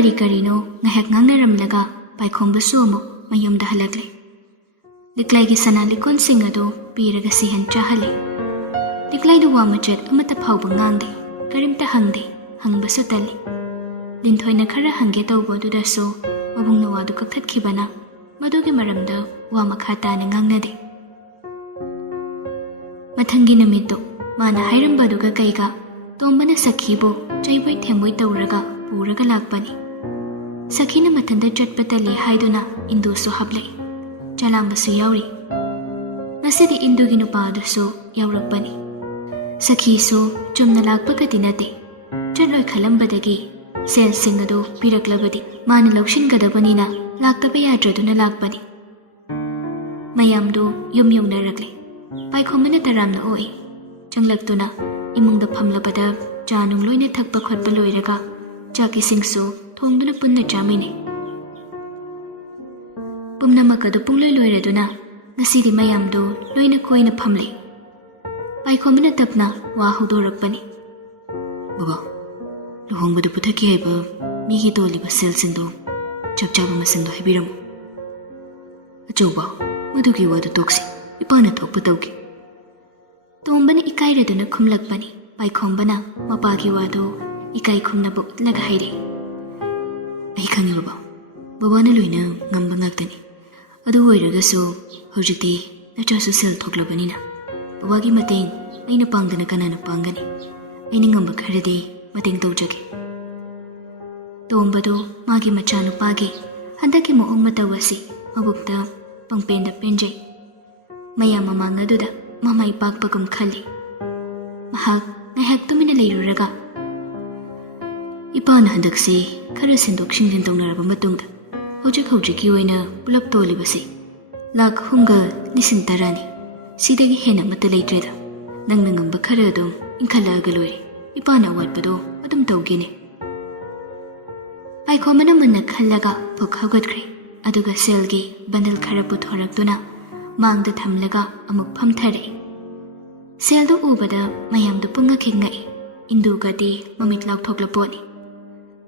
ꯀꯔꯤ ꯀꯔꯤꯅꯣ ꯉꯥꯏꯍꯥꯛ ꯉꯥꯡꯅꯔꯝꯂꯒ ꯄꯥꯏꯈꯣꯝꯕꯁꯨ ꯑꯃꯨꯛ ꯃꯌꯨꯝꯗ ꯍꯜꯂꯛꯂꯦ. ꯂꯤꯛꯂꯥꯏꯒꯤ ꯁꯅꯥ ꯂꯤꯛꯀꯣꯟꯁꯤꯡ ꯑꯗꯨ ꯄꯤꯔꯒ ꯁꯤꯍꯟ ꯆꯥꯍꯜꯂꯤ. ꯂꯤꯛꯂꯥꯏꯗꯨ ꯋꯥ ꯃꯆꯦꯠ ꯑꯃꯠꯇ ꯐꯥꯎꯕ ꯉꯥꯡꯗꯦ, ꯀꯔꯤꯝꯇ ꯍꯪꯗꯦ, ꯍꯪꯕꯁꯨ ꯇꯜꯂꯤ. ꯂꯤꯟꯊꯣꯏꯅ ꯈꯔ ꯍꯪꯒꯦ ꯇꯧꯕꯗꯨꯗꯁꯨ ꯃꯕꯨꯡꯅ ꯋꯥꯗꯨ ꯀꯛꯊꯠꯈꯤꯕꯅ ꯃꯗꯨꯒꯤ ꯃꯔꯝꯗ ꯋꯥ ꯃꯈꯥ ꯇꯥꯅ ꯉꯥꯡꯅꯗꯦ. ꯃꯊꯪꯒꯤ ꯅꯨꯃꯤꯠꯇꯨ ꯃꯥꯅ ꯍꯥꯏꯔꯝꯕꯗꯨꯒ ꯀꯩꯒ ꯇꯣꯝꯕꯅ ꯁꯈꯤꯕꯨ ꯆꯩꯕꯣꯏ ꯊꯦꯝꯕꯣꯏ ꯇꯧꯔꯒ ꯄꯨꯔꯒ ꯂꯥꯛꯄꯅꯤ. ꯁꯈꯤꯅ ꯃꯊꯟꯇ ꯆꯠꯄ ꯇꯜꯂꯤ ꯍꯥꯏꯗꯨꯅ ꯏꯟꯗꯨꯁꯨ ꯍꯥꯞꯂꯛꯏ. ꯆꯂꯥꯝꯕꯁꯨ ꯌꯥꯎꯔꯤ. ꯉꯁꯤꯗꯤ ꯏꯟꯗꯨꯒꯤ ꯅꯨꯄꯥꯗꯨꯁꯨ ꯌꯥꯎꯔꯛꯄꯅꯤ. ꯁꯈꯤꯁꯨ ꯆꯨꯝꯅ ꯂꯥꯛꯄꯒꯗꯤ ꯅꯠꯇꯦ. ꯆꯠꯂꯣꯏ ꯈꯜꯂꯝꯕꯗꯒꯤ ꯁꯦꯜꯁꯤꯡ ꯑꯗꯨ ꯄꯤꯔꯛꯂꯕꯗꯤ ꯃꯥꯅ ꯂꯧꯁꯤꯟꯒꯗꯕꯅꯤꯅ ꯂꯥꯛꯇꯕ ꯌꯥꯗ꯭ꯔꯗꯨꯅ ꯂꯥꯛꯄꯅꯤ. ꯃꯌꯥꯝꯗꯨ ꯌꯨꯝ ꯌꯧꯅꯔꯛꯂꯦ. ꯄꯥꯏꯈꯣꯝꯕꯅ ꯇꯔꯥꯝꯅ ꯑꯣꯛꯏ. ꯆꯪꯂꯛꯇꯨꯅ ꯏꯃꯨꯡꯗ ꯐꯝꯂꯕꯗ ꯆꯥ ꯅꯨꯡ ꯂꯣꯏꯅ ꯊꯛꯄ ꯈꯣꯠꯄ ꯂꯣꯏꯔꯒ ꯆꯥꯛ ꯏꯁꯤꯡꯁꯨ ꯊꯣꯡꯗꯨꯅ ꯄꯨꯟꯅ ꯆꯥꯃꯤꯟꯅꯩ. ꯄꯨꯝꯅꯃꯛ ꯑꯗꯨ ꯄꯨꯡꯂꯣꯏ ꯂꯣꯏꯔꯗꯨꯅ ꯉꯁꯤꯗꯤ ꯃꯌꯥꯝꯗꯨ ꯂꯣꯏꯅ ꯀꯣꯏꯅ ꯐꯝꯂꯦ. ꯄꯥꯏꯈꯣꯝꯕꯅ ꯇꯞꯅ ꯋꯥ ꯍꯧꯗꯣꯔꯛꯄꯅꯤ. ꯕꯕꯥ, ꯂꯨꯍꯣꯡꯕꯗ ꯄꯨꯊꯛꯀꯦ ꯍꯥꯏꯕ ꯃꯤꯒꯤ ꯇꯣꯜꯂꯤꯕ ꯁꯦꯜꯁꯤꯡꯗꯨ ꯆꯞ ꯆꯥꯕ ꯃꯁꯤꯡꯗꯣ ꯍꯥꯏꯕꯤꯔꯝꯃꯨ. ꯑꯆꯧꯕ, ꯃꯗꯨꯒꯤ ꯋꯥꯗꯨ ꯇꯣꯛꯁꯤ. ꯏꯄꯥꯅ ꯊꯣꯛꯄ ꯇꯧꯒꯦ. ꯇꯣꯝꯕꯅ ꯏꯀꯥꯏꯔꯗꯨꯅ ꯈꯨꯝꯂꯛꯄꯅꯤ. ꯄꯥꯏꯈꯣꯝꯕꯅ ꯃꯄꯥꯒꯤ ꯋꯥꯗꯨ ꯏꯀꯥꯏ ꯈꯨꯝꯅꯕ ꯎꯠꯂꯒ ꯍꯥꯏꯔꯛꯏ. ꯑꯩ ꯈꯪꯉꯤ ꯕꯕꯥ, ꯕꯕꯥꯅ ꯂꯣꯏꯅ ꯉꯝꯕ ꯉꯥꯛꯇꯅꯤ. ꯑꯗꯨ ꯑꯣꯏꯔꯒꯁꯨ ꯍꯧꯖꯤꯛꯇꯤ ꯅꯆꯥꯁꯨ ꯁꯦꯜ ꯊꯣꯛꯂꯕꯅꯤꯅ ꯕꯕꯥꯒꯤ ꯃꯇꯦꯡ ꯑꯩꯅ ꯄꯥꯡꯗꯅ ꯀꯅꯥꯅ ꯄꯥꯡꯒꯅꯤ? ꯑꯩꯅ ꯉꯝꯕ ꯈꯔꯗꯤ ꯃꯇꯦꯡ ꯇꯧꯖꯒꯦ. ꯇꯣꯝꯕꯗꯨ ꯃꯥꯒꯤ ꯃꯆꯥꯅꯨꯄꯥꯒꯤ ꯍꯟꯗꯛꯀꯤ ꯃꯑꯣꯡ ꯃꯇꯧ ꯑꯁꯤ ꯃꯕꯨꯛꯇ ꯄꯪꯄꯦꯟꯗ ꯄꯦꯟꯖꯩ. ꯃꯌꯥꯝ ꯃꯃꯥꯡ ꯑꯗꯨꯗ ꯃꯃꯥꯏ ꯄꯥꯛꯄꯒꯨꯝ ꯈꯜꯂꯤ. ꯃꯍꯥꯛ ꯉꯥꯏꯍꯥꯛ ꯇꯨꯃꯤꯟꯅ ꯂꯩꯔꯨꯔꯒ, ꯏꯄꯥꯅ ꯍꯟꯗꯛꯁꯤ ꯈꯔ ꯁꯤꯟꯗꯣꯛ ꯁꯤꯟꯖꯤꯟ ꯇꯧꯅꯔꯕ ꯃꯇꯨꯡꯗ ꯍꯧꯖꯤꯛꯀꯤ ꯑꯣꯏꯅ ꯄꯨꯂꯞ ꯇꯣꯜꯂꯤꯕꯁꯤ ꯂꯥꯛ 9,10,000ꯅꯤ. ꯁꯤꯗꯒꯤ ꯍꯦꯟꯅ ꯑꯃꯠꯇ ꯂꯩꯇ꯭ꯔꯦꯗ. ꯅꯪꯅ ꯉꯝꯕ ꯈꯔ ꯑꯗꯨꯝ ꯏꯟꯈꯠꯂꯛꯑꯒ ꯂꯣꯏꯔꯦ. ꯏꯄꯥꯅ ꯑꯋꯥꯠꯄꯗꯣ ꯑꯗꯨꯝ ꯇꯧꯒꯦꯅꯦ. ꯄꯥꯏꯈꯣꯝꯕꯅ ꯃꯨꯟꯅ ꯈꯜꯂꯒ ꯄꯨꯛ ꯍꯧꯒꯠꯈ꯭ꯔꯦ. ꯑꯗꯨꯒ ꯁꯦꯜꯒꯤ ꯕꯟꯗꯜ ꯈꯔ ꯄꯨꯊꯣꯔꯛꯇꯨꯅ ꯃꯥꯡꯗ ꯊꯝꯂꯒ ꯑꯃꯨꯛ ꯐꯝꯊꯔꯛꯏ. ꯁꯦꯜꯗꯨ ꯎꯕꯗ ꯃꯌꯥꯝꯗꯨ ꯄꯨꯡꯉꯛ ꯉꯛꯏ. ꯏꯟꯗꯨꯒꯗꯤ ꯃꯃꯤꯠ ꯂꯥꯎꯊꯣꯛꯂꯄꯣꯠꯅꯤ.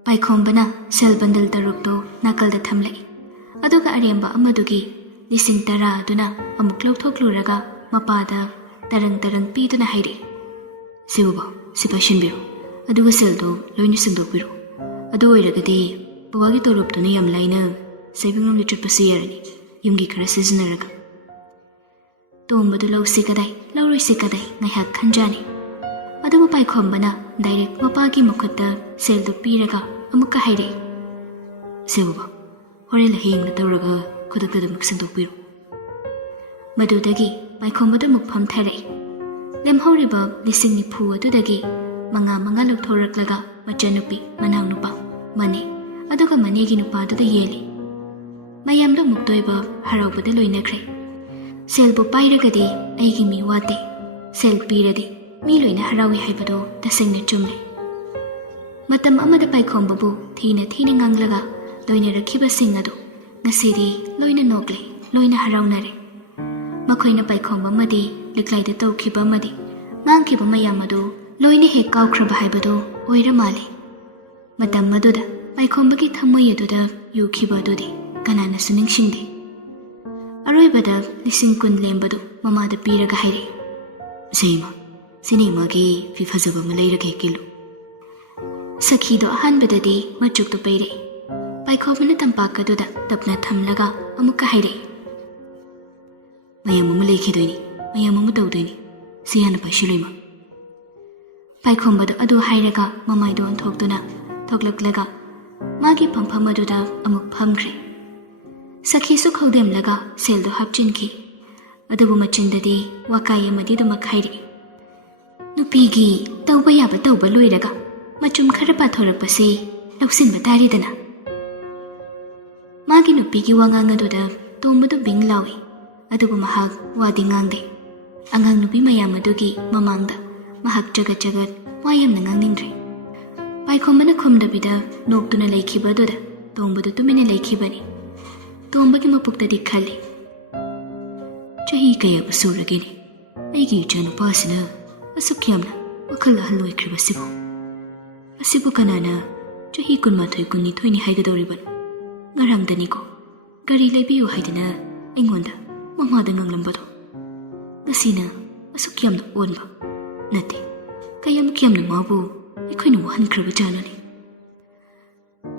ꯄꯥꯏꯈꯣꯝꯕꯅ ꯁꯦꯜ ꯕꯟꯗꯜ 6ꯇꯨ ꯅꯥꯀꯜꯗ ꯊꯝꯂꯛꯏ. ꯑꯗꯨꯒ ꯑꯔꯦꯝꯕ ꯑꯃꯗꯨꯒꯤ 10,000 ꯑꯗꯨꯅ ꯑꯃꯨꯛ ꯂꯧꯊꯣꯛꯂꯨꯔꯒ ꯃꯄꯥꯗ ꯇꯔꯪ ꯄꯤꯗꯨꯅ ꯍꯥꯏꯔꯛꯏ. ꯁꯤ ꯕꯕꯥ, ꯁꯤ ꯄꯥꯏꯁꯤꯟꯕꯤꯔꯣ. ꯑꯗꯨꯒ ꯁꯦꯜꯗꯣ ꯂꯣꯏꯅ ꯁꯤꯡꯗꯣꯛꯄꯤꯔꯣ. ꯑꯗꯨ ꯑꯣꯏꯔꯒꯗꯤ ꯕꯕꯥꯒꯤ ꯇꯣꯂꯣꯞꯇꯨꯅ ꯌꯥꯝ ꯂꯥꯏꯅ ꯁꯩꯕꯤꯡꯂꯣꯝꯗ ꯆꯠꯄꯁꯨ ꯌꯥꯔꯅꯤ, ꯌꯨꯝꯒꯤ ꯈꯔ ꯁꯤꯖꯤꯟꯅꯔꯒ. ꯇꯣꯝꯕꯗꯨ ꯂꯧꯁꯤ ꯀꯗꯥꯏ ꯂꯧꯔꯣꯏꯁꯤ ꯀꯗꯥꯏ ꯉꯥꯏꯍꯥꯛ ꯈꯟꯖꯥꯅꯤ. ꯑꯗꯨꯕꯨ ꯄꯥꯏꯈꯣꯝꯕꯅ ꯗꯥꯏꯔꯦꯛ ꯃꯄꯥꯒꯤ ꯃꯈꯨꯠꯇ ꯁꯦꯜꯗꯨ ꯄꯤꯔꯒ ꯑꯃꯨꯛꯀ ꯍꯥꯏꯔꯛꯏ. ꯁꯦ ꯕꯕꯥ, ꯍꯣꯔꯦꯟ ꯍꯌꯦꯡꯗ ꯇꯧꯔꯒ ꯈꯨꯗꯛꯇ ꯑꯗꯨꯃꯛ ꯁꯤꯟꯗꯣꯛꯄꯤꯔꯣ. ꯃꯗꯨꯗꯒꯤ ꯄꯥꯏꯈꯣꯝꯕꯗꯨ ꯑꯃꯨꯛ ꯐꯝꯊꯔꯛꯏ. ꯂꯦꯝꯍꯧꯔꯤꯕ 90,000 ꯑꯗꯨꯗꯒꯤ 5 ꯂꯧꯊꯣꯔꯛꯂꯒ ꯃꯆꯟꯅꯨꯄꯤ, ꯃꯅꯥꯎꯅꯨꯄꯥ, ꯃꯅꯦ ꯑꯗꯨꯒ ꯃꯅꯦꯒꯤ ꯅꯨꯄꯥꯗꯨꯗ ꯌꯦꯜꯂꯤ. ꯃꯌꯥꯝꯗꯨ ꯑꯃꯨꯛ ꯇꯣꯏꯕ ꯍꯔꯥꯎꯕꯗ ꯂꯣꯏꯅꯈ꯭ꯔꯦ. ꯁꯦꯜꯕꯨ ꯄꯥꯏꯔꯒꯗꯤ ꯑꯩꯒꯤ ꯃꯤ ꯋꯥꯠꯇꯦ, ꯁꯦꯜ ꯄꯤꯔꯗꯤ ꯃꯤ ꯂꯣꯏꯅ ꯍꯔꯥꯎꯏ ꯍꯥꯏꯕꯗꯨ ꯇꯁꯦꯡꯅ ꯆꯨꯝꯂꯦ. ꯃꯇꯝ ꯑꯃꯗ ꯄꯥꯏꯈꯣꯝꯕꯕꯨ ꯊꯤꯅ ꯉꯥꯡꯂꯒ ꯂꯣꯏꯅꯔꯛꯈꯤꯕꯁꯤꯡ ꯑꯗꯨ ꯉꯁꯤꯗꯤ ꯂꯣꯏꯅ ꯅꯣꯛꯂꯦ, ꯂꯣꯏꯅ ꯍꯔꯥꯎꯅꯔꯦ. ꯃꯈꯣꯏꯅ ꯄꯥꯏꯈꯣꯝꯕ ꯑꯃꯗꯤ ꯂꯤꯛꯂꯥꯏꯗ ꯇꯧꯈꯤꯕ ꯑꯃꯗꯤ ꯉꯥꯡꯈꯤꯕ ꯃꯌꯥꯝ ꯑꯗꯨ ꯂꯣꯏꯅ ꯍꯦꯛ ꯀꯥꯎꯈ꯭ꯔꯕ ꯍꯥꯏꯕꯗꯨ ꯑꯣꯏꯔ ꯃꯥꯜꯂꯦ. ꯃꯇꯝ ꯑꯗꯨꯗ ꯄꯥꯏꯈꯣꯝꯕꯒꯤ ꯊꯝꯃꯣꯏ ꯑꯗꯨꯗ ꯌꯨꯈꯤꯕ ꯑꯗꯨꯗꯤ ꯀꯅꯥꯅꯁꯨ ꯅꯤꯡꯁꯤꯡꯗꯦ. ꯑꯔꯣꯏꯕꯗ 10,000 ꯂꯦꯝꯕꯗꯨ ꯃꯃꯥꯗ ꯄꯤꯔꯒ ꯍꯥꯏꯔꯛꯏ. ꯁꯦ ꯏꯃꯥ, ꯁꯤꯅꯤ ꯏꯃꯥꯒꯤ ꯐꯤ ꯐꯖꯕ ꯑꯃ ꯂꯩꯔꯒ ꯍꯦꯛ ꯏꯜꯂꯨ. ꯁꯈꯤꯗꯣ ꯑꯍꯥꯟꯕꯗꯗꯤ ꯃꯆꯨꯛꯇꯨ ꯄꯩꯔꯛꯏ. ꯄꯥꯏꯈꯣꯝꯕꯅ ꯇꯝꯄꯥꯛ ꯑꯗꯨꯗ ꯇꯞꯅ ꯊꯝꯂꯒ ꯑꯃꯨꯛꯀ ꯍꯥꯏꯔꯛꯏ. ꯃꯌꯥꯝ ꯑꯃ ꯂꯩꯈꯤꯗꯣꯏꯅꯤ, ꯃꯌꯥꯝ ꯑꯃ ꯇꯧꯗꯣꯏꯅꯤ. ꯁꯤ ꯍꯥꯟꯅ ꯄꯥꯏꯁꯤꯜꯂꯨ ꯏꯃꯥ. ꯄꯥꯏꯈꯣꯝꯕꯗꯣ ꯑꯗꯨ ꯍꯥꯏꯔꯒ ꯃꯃꯥꯏꯗꯣ ꯑꯣꯟꯊꯣꯛꯇꯨꯅ ꯊꯣꯛꯂꯛꯂꯒ ꯃꯥꯒꯤ ꯐꯝꯐꯝ ꯑꯗꯨꯗ ꯑꯃꯨꯛ ꯐꯝꯈ꯭ꯔꯦ. ꯁꯈꯤꯁꯨ ꯈꯧꯗꯦꯝꯂꯒ ꯁꯦꯜꯗꯣ ꯍꯥꯞꯆꯤꯟꯈꯤ. ꯑꯗꯨꯕꯨ ꯃꯆꯤꯟꯗꯗꯤ ꯋꯥꯀꯥꯏ ꯑꯃꯗꯤ ꯑꯗꯨꯃꯛ ꯍꯥꯏꯔꯛꯏ. ꯅꯨꯄꯤꯒꯤ ꯇꯧꯕ ꯌꯥꯕ ꯇꯧꯕ ꯂꯣꯏꯔꯒ ꯃꯆꯨꯝ ꯈꯔ ꯄꯥꯊꯣꯔꯛꯄꯁꯤ ꯂꯧꯁꯤꯟꯕ ꯇꯥꯔꯦꯗꯅ. ꯃꯥꯒꯤ ꯅꯨꯄꯤꯒꯤ ꯋꯥꯉꯥꯡ ꯑꯗꯨꯗ ꯇꯣꯝꯕꯗꯨ ꯕꯤꯡ ꯂꯥꯎꯏ. ꯑꯗꯨꯕꯨ ꯃꯍꯥꯛ ꯋꯥꯗꯤ ꯉꯥꯡꯗꯦ. ꯑꯉꯥꯡ ꯅꯨꯄꯤ ꯃꯌꯥꯝ ꯑꯗꯨꯒꯤ ꯃꯃꯥꯡꯗ ꯃꯍꯥꯛ ꯆꯒꯠ ꯋꯥ ꯌꯥꯝꯅ ꯉꯥꯡꯅꯤꯡꯗ꯭ꯔꯦ. ꯄꯥꯏꯈꯣꯝꯕꯅ ꯈꯨꯝꯗꯕꯤꯗ ꯅꯣꯛꯇꯨꯅ ꯂꯩꯈꯤꯕ ꯑꯗꯨꯗ ꯇꯣꯝꯕꯗꯨ ꯇꯨꯃꯤꯟꯅ ꯂꯩꯈꯤꯕꯅꯤ. ꯇꯣꯝꯕꯒꯤ ꯃꯄꯨꯛꯇꯗꯤ ꯈꯜꯂꯤ. ꯆꯍꯤ ꯀꯌꯥꯕꯨ ꯁꯨꯔꯒꯦꯅꯦ ꯑꯩꯒꯤ ꯏꯆꯥꯅꯨꯄꯥꯁꯤꯅ ꯑꯁꯨꯛ ꯌꯥꯝꯅ ꯋꯥꯈꯜ ꯑꯍꯜ ꯑꯣꯏꯈ꯭ꯔꯤꯕꯁꯤꯕꯨ? ꯑꯁꯤꯕꯨ ꯀꯅꯥꯅ ꯆꯍꯤ 12-12 ꯍꯥꯏꯒꯗꯧꯔꯤꯕꯅꯤ. ꯉꯔꯥꯡꯗꯅꯤꯀꯣ ꯒꯥꯔꯤ ꯂꯩꯕꯤꯌꯨ ꯍꯥꯏꯗꯅ ꯑꯩꯉꯣꯟꯗ ꯃꯃꯥꯗ ꯉꯥꯡꯂꯝꯕꯗꯣ. ꯉꯁꯤꯅ ꯑꯁꯨꯛ ꯌꯥꯝꯅ ꯑꯣꯟꯕ ꯅꯠꯇꯦ. ꯀꯌꯥꯃꯨꯛ ꯌꯥꯝꯅ ꯃꯥꯕꯨ ꯑꯩꯈꯣꯏꯅ ꯋꯥꯍꯟꯈ꯭ꯔꯕꯖꯥꯠꯅꯣꯅꯤ.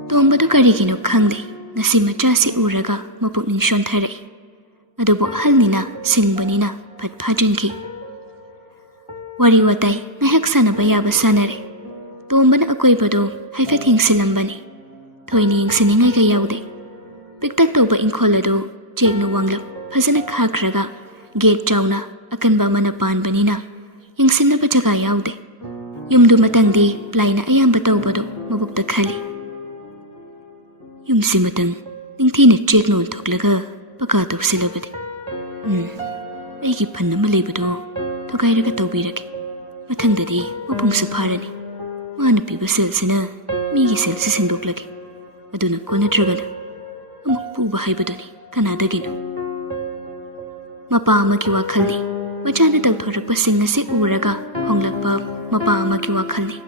ꯇꯣꯝꯕꯗꯨ ꯀꯔꯤꯒꯤꯅꯣ ꯈꯪꯗꯦ ꯉꯁꯤ ꯃꯆꯥꯁꯤ ꯎꯔꯒ ꯃꯄꯨꯛꯅꯤꯡ ꯁꯣꯟꯊꯔꯛꯏ. ꯑꯗꯨꯕꯨ ꯑꯍꯜꯅꯤꯅ ꯁꯤꯡꯕꯅꯤꯅ ꯐꯠ ꯐꯥꯖꯤꯟꯈꯤ. ꯋꯥꯔꯤ ꯋꯥꯇꯥꯏ ꯉꯥꯏꯍꯥꯛ ꯁꯥꯟꯅꯕ ꯌꯥꯕ ꯁꯥꯟꯅꯔꯦ. ꯇꯣꯝꯕꯅ ꯑꯀꯣꯏꯕꯗꯣ ꯍꯥꯏꯐꯦꯠ ꯌꯦꯡꯁꯤꯜꯂꯝꯕꯅꯤ. ꯊꯣꯏꯅ ꯌꯦꯡꯁꯤꯟꯅꯤꯡꯉꯥꯏꯒ ꯌꯥꯎꯗꯦ. ꯄꯤꯛꯇꯛ ꯇꯧꯕ ꯏꯪꯈꯣꯜ ꯑꯗꯨ ꯆꯦꯛꯅ ꯋꯥꯡꯂꯞ ꯐꯖꯅ ꯈꯥꯈ꯭ꯔꯒ ꯒꯦꯠ ꯆꯥꯎꯅ ꯑꯀꯟꯕ ꯑꯃꯅ ꯄꯥꯟꯕꯅꯤꯅ ꯌꯦꯡꯁꯤꯟꯅꯕ ꯖꯒꯥ ꯌꯥꯎꯗꯦ. ꯌꯨꯝꯗꯨ ꯃꯇꯪꯗꯤ ꯄ꯭ꯂꯥꯏꯅ ꯑꯌꯥꯝꯕ ꯇꯧꯕꯗꯣ ꯃꯕꯨꯛꯇ ꯈꯜꯂꯤ. ꯌꯨꯝꯁꯤ ꯃꯇꯪ ꯅꯤꯡꯊꯤꯅ ꯆꯦꯛꯅ ꯑꯣꯟꯊꯣꯛꯂꯒ ꯄꯀꯥ ꯇꯧꯁꯤꯜꯂꯕꯗꯤ ꯑꯩꯒꯤ ꯐꯟ ꯑꯃ ꯂꯩꯕꯗꯣ ꯊꯨꯒꯥꯏꯔꯒ ꯇꯧꯕꯤꯔꯒꯦ. ꯃꯊꯪꯗꯗꯤ ꯃꯄꯨꯡꯁꯨ ꯐꯥꯔꯅꯤ. ꯃꯥꯅ ꯄꯤꯕ ꯁꯦꯜꯁꯤꯅ ꯃꯤꯒꯤ ꯁꯦꯜꯁꯤ ꯁꯤꯟꯗꯣꯛꯂꯒꯦ. ꯑꯗꯨꯅ ꯀꯣꯟꯅꯗ꯭ꯔꯒꯅ ꯑꯃꯨꯛ ꯄꯨꯕ ꯍꯥꯏꯕꯗꯨꯅꯤ ꯀꯅꯥꯗꯒꯤꯅꯣ. ꯃꯄꯥ ꯑꯃꯒꯤ ꯋꯥꯈꯜꯅꯤ. ꯃꯆꯥꯅ ꯇꯧꯊꯣꯔꯛꯄꯁꯤꯡ ꯑꯁꯤ ꯎꯔꯒ ꯍꯣꯡꯂꯛꯄ ꯃꯄꯥ ꯑꯃꯒꯤ ꯋꯥꯈꯜꯅꯤ.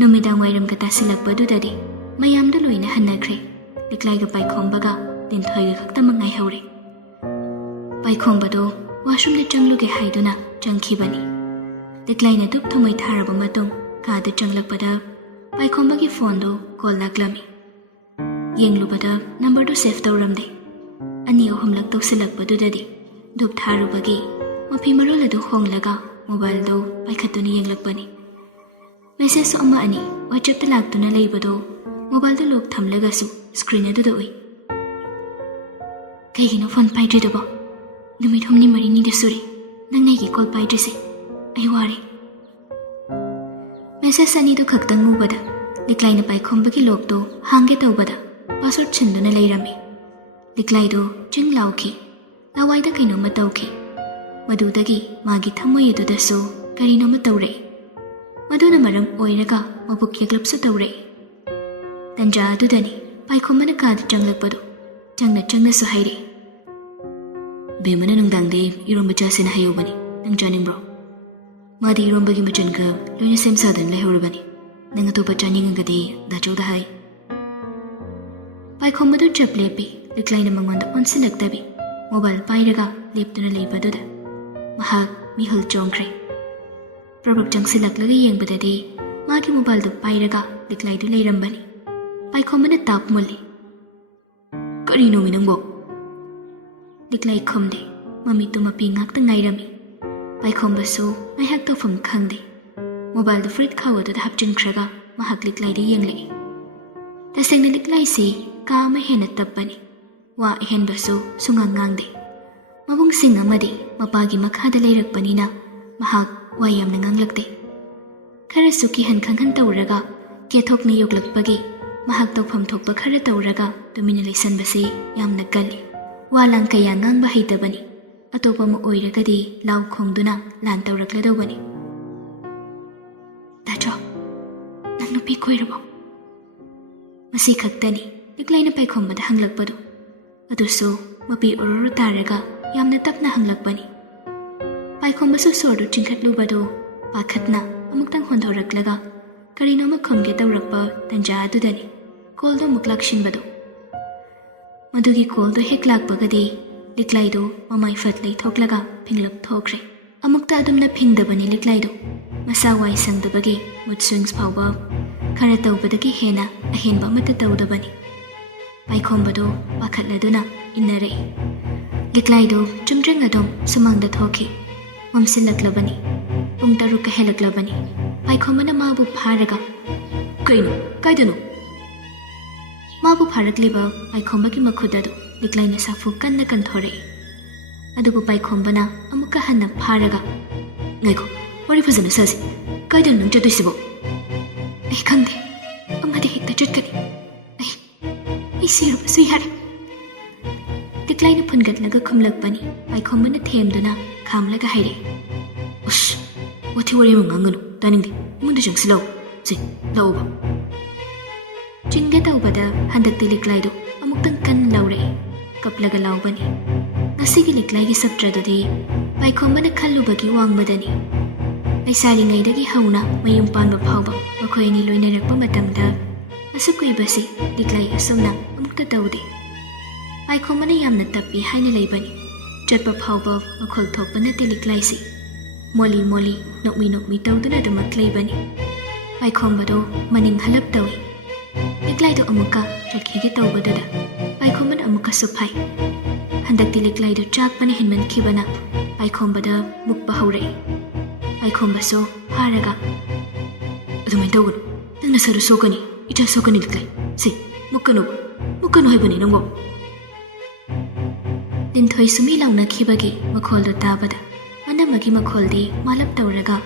ꯅꯨꯃꯤꯗꯥꯡ ꯋꯥꯏꯔꯝꯒ ꯇꯥꯁꯤꯜꯂꯛꯄꯗꯨꯗꯗꯤ ꯃꯌꯥꯝꯗ ꯂꯣꯏꯅ ꯍꯟꯅꯈ꯭ꯔꯦ. ꯂꯤꯛꯂꯥꯏꯒ ꯄꯥꯏꯈꯣꯝꯕꯒ ꯂꯤꯟꯊꯣꯏꯒ ꯈꯛꯇꯃꯛ ꯉꯥꯏꯍꯧꯔꯦ. ꯄꯥꯏꯈꯣꯝꯕꯗꯣ ꯋꯥꯁꯔꯨꯝꯗ ꯆꯪꯂꯨꯒꯦ ꯍꯥꯏꯗꯨꯅ ꯆꯪꯈꯤꯕꯅꯤ. ꯂꯤꯛꯂꯥꯏꯅ ꯗꯨꯞ ꯊꯥꯎꯃꯩ ꯊꯥꯔꯕ ꯃꯇꯨꯡ ꯀꯥꯗ ꯆꯪꯂꯛꯄꯗ ꯄꯥꯏꯈꯣꯝꯕꯒꯤ ꯐꯣꯟꯗꯣ ꯀꯣꯜ ꯂꯥꯛꯂꯝꯃꯤ. ꯌꯦꯡꯂꯨꯕꯗ ꯅꯝꯕꯔꯗꯣ ꯁꯦꯚ ꯇꯧꯔꯝꯗꯦ. 2-3ꯂꯛ ꯇꯧꯁꯤꯜꯂꯛꯄꯗꯨꯗꯗꯤ ꯙꯨꯞ ꯊꯥꯔꯨꯕꯒꯤ ꯃꯐꯤ ꯃꯔꯣꯜ ꯑꯗꯨ ꯍꯣꯡꯂꯒ ꯃꯣꯕꯥꯏꯜꯗꯣ ꯄꯥꯏꯈꯠꯇꯨꯅ ꯌꯦꯡꯂꯛꯄꯅꯤ. ꯃꯦꯁꯦꯖ 1-2 ꯋꯥꯆꯦꯞꯇ ꯂꯥꯛꯇꯨꯅ ꯂꯩꯕꯗꯣ ꯃꯣꯕꯥꯏꯜꯗꯣ ꯂꯣꯛ ꯊꯝꯂꯒꯁꯨ ꯁꯀ꯭ꯔꯤꯟ ꯑꯗꯨꯗ ꯎꯏ. ꯀꯩꯒꯤꯅꯣ ꯐꯣꯟ ꯄꯥꯏꯗ꯭ꯔꯤꯗꯨꯕꯣ? ꯅꯨꯃꯤꯠ 4-4 ꯁꯨꯔꯦ ꯅꯪ ꯑꯩꯒꯤ ꯀꯣꯜ ꯄꯥꯏꯗ꯭ꯔꯤꯁꯦ. ꯑꯩ ꯋꯥꯔꯦ. ꯃꯦꯁꯦꯖ 2ꯗꯨ ꯈꯛꯇꯪ ꯎꯕꯗ ꯂꯤꯛꯂꯥꯏꯅ ꯄꯥꯏꯈꯣꯝꯕꯒꯤ ꯂꯣꯛꯇꯣ ꯍꯥꯡꯒꯦ ꯇꯧꯕꯗ ꯄꯥꯁꯋꯥꯔꯗ ꯁꯤꯟꯗꯨꯅ ꯂꯩꯔꯝꯃꯤ. ꯂꯤꯛꯂꯥꯏꯗꯣ ꯆꯤꯡ ꯂꯥꯎꯈꯤ. ꯂꯋꯥꯏꯗ ꯀꯩꯅꯣꯝꯃ ꯇꯧꯈꯤ. ꯃꯗꯨꯗꯒꯤ ꯃꯥꯒꯤ ꯊꯝꯃꯣꯏ ꯑꯗꯨꯗꯁꯨ ꯀꯔꯤꯅꯣꯝꯃ ꯇꯧꯔꯛꯏ. ꯃꯗꯨꯅ ꯃꯔꯝ ꯑꯣꯏꯔꯒ ꯃꯕꯨꯛ ꯌꯦꯛꯂꯞꯁꯨ ꯇꯧꯔꯛꯏ. ꯇꯟꯖꯥ ꯑꯗꯨꯗꯅꯤ ꯄꯥꯏꯈꯣꯝꯕꯅ ꯀꯥꯗ ꯆꯪꯂꯛꯄꯗꯣ. ꯆꯪꯅꯁꯨ ꯍꯥꯏꯔꯛꯏ. ꯕꯦꯝꯃꯅ ꯅꯨꯡꯗꯥꯡꯗꯤ ꯏꯔꯣꯝꯕ ꯆꯥꯁꯦꯅ ꯍꯥꯏꯍꯧꯕꯅꯤ. ꯅꯪ ꯆꯥꯅꯤꯡꯕ꯭ꯔꯣ? ꯃꯥꯗꯤ ꯏꯔꯣꯝꯕꯒꯤ ꯃꯆꯜꯒ ꯂꯣꯏꯅ ꯁꯦꯝ ꯁꯥꯗꯨꯅ ꯂꯩꯍꯧꯔꯕꯅꯤ. ꯅꯪ ꯑꯇꯣꯞꯄ ꯆꯥꯅꯤꯡꯉꯒꯗꯤ ꯗꯥꯆꯧꯗ ꯍꯥꯏ. ꯄꯥꯏꯈꯣꯝꯕꯗꯨ ꯆꯞ ꯂꯦꯞꯄꯤ. ꯂꯤꯛꯂꯥꯏꯅ ꯃꯉꯣꯟꯗ ꯑꯣꯟꯁꯤꯜꯂꯛꯇꯕꯤ ꯃꯣꯕꯥꯏꯜ ꯄꯥꯏꯔꯒ ꯂꯦꯞꯇꯨꯅ ꯂꯩꯕꯗꯨꯗ ꯃꯍꯥꯛ ꯃꯤꯍꯨꯜ ꯆꯣꯡꯈ꯭ꯔꯦ. ꯄ꯭ꯔꯕꯛ ꯆꯪꯁꯤꯜꯂꯛꯂꯒ ꯌꯦꯡꯕꯗꯗꯤ ꯃꯥꯒꯤ ꯃꯣꯕꯥꯏꯜꯗꯨ ꯄꯥꯏꯔꯒ ꯂꯤꯛꯂꯥꯏꯗꯨ ꯂꯩꯔꯝꯕꯅꯤ. ꯄꯥꯏꯈꯣꯝꯕꯅ ꯇꯥꯞ ꯃꯨꯜꯂꯤ. ꯀꯔꯤꯅꯣꯃꯤ ꯅꯪꯕꯣ? ꯂꯤꯛꯂꯥꯏ ꯈꯨꯝꯗꯦ. ꯃꯃꯤꯠꯇꯨ ꯃꯄꯤ ꯉꯥꯛꯇ ꯉꯥꯏꯔꯝꯃꯤ. ꯄꯥꯏꯈꯣꯝꯕꯁꯨ ꯉꯥꯏꯍꯥꯛ ꯇꯧꯐꯝ ꯈꯪꯗꯦ. ꯃꯣꯕꯥꯏꯜꯗꯨ ꯐꯨꯔꯤꯠ ꯈꯥꯎ ꯑꯗꯨꯗ ꯍꯥꯞꯆꯤꯟꯈ꯭ꯔꯒ ꯃꯍꯥꯛ ꯂꯤꯛꯂꯥꯏꯗ ꯌꯦꯡꯂꯛꯏ. ꯇꯁꯦꯡꯅ ꯂꯤꯛꯂꯥꯏꯁꯤ ꯀꯥ ꯑꯃ ꯍꯦꯟꯅ ꯇꯞꯄꯅꯤ. ꯋꯥ ꯑꯍꯦꯟꯕꯁꯨ ꯁꯨꯡꯉꯥꯡ ꯉꯥꯡꯗꯦ. ꯃꯕꯨꯡꯁꯤꯡ ꯑꯃꯗꯤ ꯃꯄꯥꯒꯤ ꯃꯈꯥꯗ ꯂꯩꯔꯛꯄꯅꯤꯅ ꯃꯍꯥꯛ ꯋꯥ ꯌꯥꯝꯅ ꯉꯥꯡꯂꯛꯇꯦ. ꯈꯔꯁꯨ ꯀꯤꯍꯟ ꯈꯪꯍꯟ ꯇꯧꯔꯒ ꯀꯦꯊꯣꯛꯅ ꯌꯣꯛꯂꯛꯄꯒꯤ ꯃꯍꯥꯛ ꯇꯧꯐꯝ ꯊꯣꯛꯄ ꯈꯔ ꯇꯧꯔꯒ ꯇꯨꯃꯤꯟꯅ ꯂꯩꯁꯟꯕꯁꯤ ꯌꯥꯝꯅ ꯀꯜꯂꯤ. ꯋꯥ ꯂꯥꯡ ꯀꯌꯥ ꯉꯥꯡꯕ ꯍꯩꯇꯕꯅꯤ. ꯑꯇꯣꯞꯄ ꯑꯃ ꯑꯣꯏꯔꯒꯗꯤ ꯂꯥꯎ ꯈꯣꯡꯗꯨꯅ ꯂꯥꯟ ꯇꯧꯔꯛꯂꯗꯧꯕꯅꯤ. ꯗꯥꯆꯧ, ꯅꯪ ꯅꯨꯄꯤ ꯀꯣꯏꯔꯕꯣ? ꯃꯁꯤ ꯈꯛꯇꯅꯤ ꯂꯤꯛꯂꯥꯏꯅ ꯄꯥꯏꯈꯣꯝꯕꯗ ꯍꯪꯂꯛꯄꯗꯨ. ꯑꯗꯨꯁꯨ ꯃꯄꯤ ꯑꯣꯔꯣꯔꯣ ꯇꯥꯔꯒ ꯌꯥꯝꯅ ꯇꯞꯅ ꯍꯪꯂꯛꯄꯅꯤ. ꯄꯥꯏꯈꯣꯝꯕꯁꯨ ꯁꯣꯔꯗꯨ ꯆꯤꯡꯈꯠꯂꯨꯕꯗꯨ ꯄꯥꯈꯠꯅ ꯑꯃꯨꯛꯇꯪ ꯍꯣꯟꯗꯣꯔꯛꯂꯒ ꯀꯔꯤꯅꯣꯃ ꯈꯨꯝꯒꯦ ꯇꯧꯔꯛꯄ ꯇꯟꯖꯥ ꯑꯗꯨꯗꯅꯤ ꯀꯣꯜꯗꯨ ꯑꯃꯨꯛ ꯂꯥꯛꯁꯤꯟꯕꯗꯨ. ꯃꯗꯨꯒꯤ ꯀꯣꯜꯗꯨ ꯍꯦꯛ ꯂꯥꯛꯄꯒꯗꯤ ꯂꯤꯛꯂꯥꯏꯗꯨ ꯃꯃꯥꯏ ꯐꯠ ꯂꯩꯊꯣꯛꯂꯒ ꯐꯤꯡꯂꯞ ꯊꯣꯛꯈ꯭ꯔꯦ. ꯑꯃꯨꯛꯇ ꯑꯗꯨꯝꯅ ꯐꯤꯡꯗꯕꯅꯤ ꯂꯤꯛꯂꯥꯏꯗꯨ. ꯃꯁꯥ ꯋꯥꯏ ꯁꯪꯗꯕꯒꯤ ꯃꯨꯠ ꯁ꯭ꯋꯤꯡꯁ ꯐꯥꯎꯕ ꯈꯔ ꯇꯧꯕꯗꯒꯤ ꯍꯦꯟꯅ ꯑꯍꯦꯟꯕ ꯑꯃꯠꯇ ꯇꯧꯗꯕꯅꯤ. ꯄꯥꯏꯈꯣꯝꯕꯗꯨ ꯄꯥꯈꯠꯂꯗꯨꯅ ꯏꯟꯅꯔꯛꯏ. ꯂꯤꯛꯂꯥꯏꯗꯨ ꯆꯨꯝꯗ꯭ꯔꯤꯡ ꯑꯗꯨꯝ ꯁꯨꯃꯥꯡꯗ ꯊꯣꯛꯈꯤ. ꯃꯝꯁꯤꯜꯂꯛꯂꯕꯅꯤ. ꯄꯨꯡ 6 ꯍꯦꯜꯂꯛꯂꯕꯅꯤ. ꯄꯥꯏꯈꯣꯝꯕꯅ ꯃꯥꯕꯨ ꯐꯥꯔꯒ, ꯀꯩꯅꯣ? ꯀꯥꯏꯗꯅꯣ? ꯃꯥꯕꯨ ꯐꯥꯔꯛꯂꯤꯕ ꯄꯥꯏꯈꯣꯝꯕꯒꯤ ꯃꯈꯨꯠ ꯑꯗꯨ ꯂꯤꯛꯂꯥꯏꯅ ꯁꯥꯐꯨ ꯀꯟꯅ ꯀꯟꯊꯣꯔꯛꯏ. ꯑꯗꯨꯕꯨ ꯄꯥꯏꯈꯣꯝꯕꯅ ꯑꯃꯨꯛꯀ ꯍꯟꯅ ꯐꯥꯔꯒ, ꯉꯥꯏꯈꯣ, ꯋꯥꯔꯤ ꯐꯖꯅ ꯁꯥꯁꯤ. ꯀꯥꯏꯗꯅꯣ ꯅꯪ ꯆꯠꯇꯣꯏꯁꯤꯕꯣ? ꯑꯩ ꯈꯪꯗꯦ. ꯑꯃꯗꯤ ꯍꯦꯛꯇ ꯆꯠꯀꯅꯤ. ꯑꯩ ꯁꯤꯔꯕꯁꯨ ꯌꯥꯔꯦ. ꯂꯤꯛꯂꯥꯏꯅ ꯐꯨꯟꯒꯠꯂꯒ ꯈꯨꯝꯂꯛꯄꯅꯤ. ꯄꯥꯏꯈꯣꯝꯕꯅ ꯊꯦꯝꯗꯨꯅ ꯈꯥꯝꯂꯒ ꯍꯥꯏꯔꯛꯏ. ꯎꯁ, ꯋꯥꯊꯤ ꯋꯥꯔꯦꯝ ꯉꯥꯡꯒꯅꯨ. ꯇꯥꯅꯤꯡꯗꯦ. ꯏꯃꯨꯡꯗ ꯆꯪꯁꯤꯜꯂꯛꯎ. ꯁꯤ ꯂꯥꯛꯎꯕ. ꯆꯤꯡꯒꯦ ꯇꯧꯕꯗ ꯍꯟꯗꯛꯇꯤ ꯂꯤꯛꯂꯥꯏꯗꯨ ꯑꯃꯨꯛꯇꯪ ꯀꯟꯅ ꯂꯧꯔꯛꯏ. ꯀꯞꯂꯒ ꯂꯥꯎꯕꯅꯤ. ꯉꯁꯤꯒꯤ ꯂꯤꯛꯂꯥꯏꯒꯤ ꯁꯞꯇ꯭ꯔꯗꯨꯗꯤ ꯄꯥꯏꯈꯣꯝꯕꯅ ꯈꯜꯂꯨꯕꯒꯤ ꯋꯥꯡꯃꯗꯅꯤ. ꯂꯩꯁꯥꯔꯤꯉꯩꯗꯒꯤ ꯍꯧꯅ ꯃꯌꯨꯝ ꯄꯥꯟꯕ ꯐꯥꯎꯕ ꯃꯈꯣꯏ ꯑꯅꯤ ꯂꯣꯏꯅꯔꯛꯄ ꯃꯇꯝꯗ ꯑꯁꯨꯛ ꯀꯨꯏꯕꯁꯤ ꯂꯤꯛꯂꯥꯏ ꯑꯁꯨꯝꯅ ꯑꯃꯨꯛꯇ ꯇꯧꯗꯦ꯫ ꯄꯥꯏꯈꯣꯝꯕꯅ ꯌꯥꯝꯅ ꯇꯞꯄꯤ ꯍꯥꯏꯅ ꯂꯩꯕꯅꯤ꯫ ꯆꯠꯄ ꯐꯥꯎꯕ ꯃꯈꯣꯜ ꯊꯣꯛꯄ ꯅꯠꯇꯦ ꯂꯤꯛꯂꯥꯏꯁꯤ꯫ ꯃꯣꯂꯤ ꯃꯣꯂꯤ ꯅꯣꯛꯃꯤ ꯇꯧꯗꯨꯅ ꯑꯗꯨꯃꯛ ꯂꯩꯕꯅꯤ꯫ ꯄꯥꯏꯈꯣꯝꯕꯗꯣ ꯃꯅꯤꯡ ꯍꯜꯂꯞ ꯇꯧꯏ꯫ ꯂꯤꯛꯂꯥꯏꯗꯣ ꯑꯃꯨꯛꯀ ꯆꯠꯈꯤꯒꯦ ꯇꯧꯕꯗꯨꯗ ꯄꯥꯏꯈꯣꯝꯕꯅ ꯑꯃꯨꯛꯀꯁꯨ ꯐꯥꯏ꯫ ꯍꯟꯗꯛꯇꯤ ꯂꯤꯛꯂꯥꯏꯗꯣ ꯆꯥꯛꯄꯅ ꯍꯦꯟꯃꯟꯈꯤꯕꯅ ꯄꯥꯏꯈꯣꯝꯕꯗ ꯃꯨꯛꯄ ꯍꯧꯔꯛꯏ꯫ ꯄꯥꯏꯈꯣꯝꯕꯁꯨ ꯐꯥꯔꯒ ꯑꯗꯨꯃꯥꯏꯅ ꯇꯧꯒꯅꯨ, ꯅꯪ ꯅꯁꯥꯗꯣ ꯁꯣꯛꯀꯅꯤ, ꯏꯆꯥ ꯁꯣꯛꯀꯅꯤ ꯂꯤꯛꯂꯥꯏ, ꯁꯤ ꯃꯨꯛꯀꯅꯨ ꯍꯥꯏꯕꯅꯤ ꯅꯪꯕꯣ꯫ ꯂꯤꯟꯊꯣꯏ ꯁꯨꯃꯤ ꯂꯥꯎꯅꯈꯤꯕꯒꯤ ꯃꯈꯣꯜꯗꯣ ꯇꯥꯕꯗ ꯃꯅꯝꯃꯒꯤ ꯃꯈꯣꯜꯗꯤ ꯃꯥꯂꯞ ꯇꯧꯔꯒ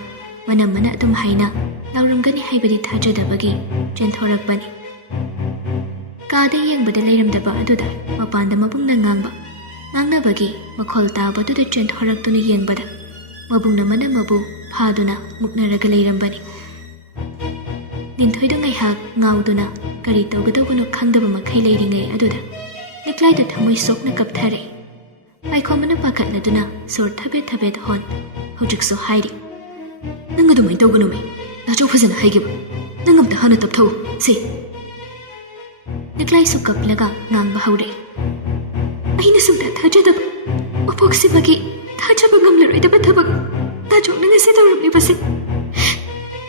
ꯃꯅꯝꯃꯅ ꯑꯗꯨꯝ ꯍꯥꯏꯅ ꯂꯥꯎꯔꯝꯒꯅꯤ ꯍꯥꯏꯕꯗꯤ ꯊꯥꯖꯗꯕꯒꯤ ꯆꯦꯟꯊꯣꯔꯛꯄꯅꯤ꯫ ꯀꯥꯗ ꯌꯦꯡꯕꯗ ꯂꯩꯔꯝꯗꯕ ꯑꯗꯨꯗ ꯃꯄꯥꯟꯗ ꯃꯕꯨꯡꯅ ꯉꯥꯡꯅꯕꯒꯤ ꯃꯈꯣꯜ ꯇꯥꯕꯗꯨꯗ ꯆꯦꯟꯊꯣꯔꯛꯇꯨꯅ ꯌꯦꯡꯕꯗ ꯃꯕꯨꯡꯅ ꯃꯅꯝꯃꯕꯨ ꯐꯥꯗꯨꯅ ꯃꯨꯛꯅꯔꯒ ꯂꯩꯔꯝꯕꯅꯤ꯫ ꯂꯤꯟꯊꯣꯏꯗꯣ ꯉꯥꯏꯍꯥꯛ ꯉꯥꯎꯗꯨꯅ ꯀꯔꯤ ꯇꯧꯒꯗꯧꯕꯅꯣ ꯈꯪꯗꯕ ꯃꯈꯩ ꯂꯩꯔꯤꯉꯩ ꯑꯗꯨꯗ ꯂꯤꯛꯂꯥꯏꯗ ꯊꯃꯣꯏ ꯁꯣꯛꯅ ꯀꯞꯊꯔꯛꯏ꯫ ꯄꯥꯏꯈꯣꯝꯕꯅ ꯄꯥꯈꯠꯂꯗꯨꯅ ꯁꯣꯔ ꯊꯕꯦꯠ ꯍꯣꯟ ꯍꯧꯖꯤꯛꯁꯨ ꯍꯥꯏꯔꯤ, ꯅꯪ ꯑꯗꯨꯃꯥꯏꯅ ꯇꯧꯒꯅꯨꯃꯦ, ꯗꯥꯆꯧ ꯐꯖꯅ ꯍꯥꯏꯒꯦꯕ, ꯅꯪ ꯑꯝꯇ ꯍꯥꯟꯅ ꯇꯞꯊꯧ ꯁꯤ꯫ ꯂꯤꯛꯂꯥꯏꯁꯨ ꯀꯞꯂꯒ ꯉꯥꯡꯕ ꯍꯧꯔꯛꯏ꯫ ꯑꯩꯅ ꯁꯨꯡꯊꯥ ꯊꯥꯖꯗꯕ ꯃꯄꯣꯛꯁꯤꯃꯒꯤ ꯊꯥꯖꯕ ꯉꯝꯂꯔꯣꯏꯗꯕ ꯊꯕꯛ ꯗꯥꯆꯧꯅ ꯉꯁꯤ ꯇꯧꯔꯝꯂꯤꯕꯁꯦ꯫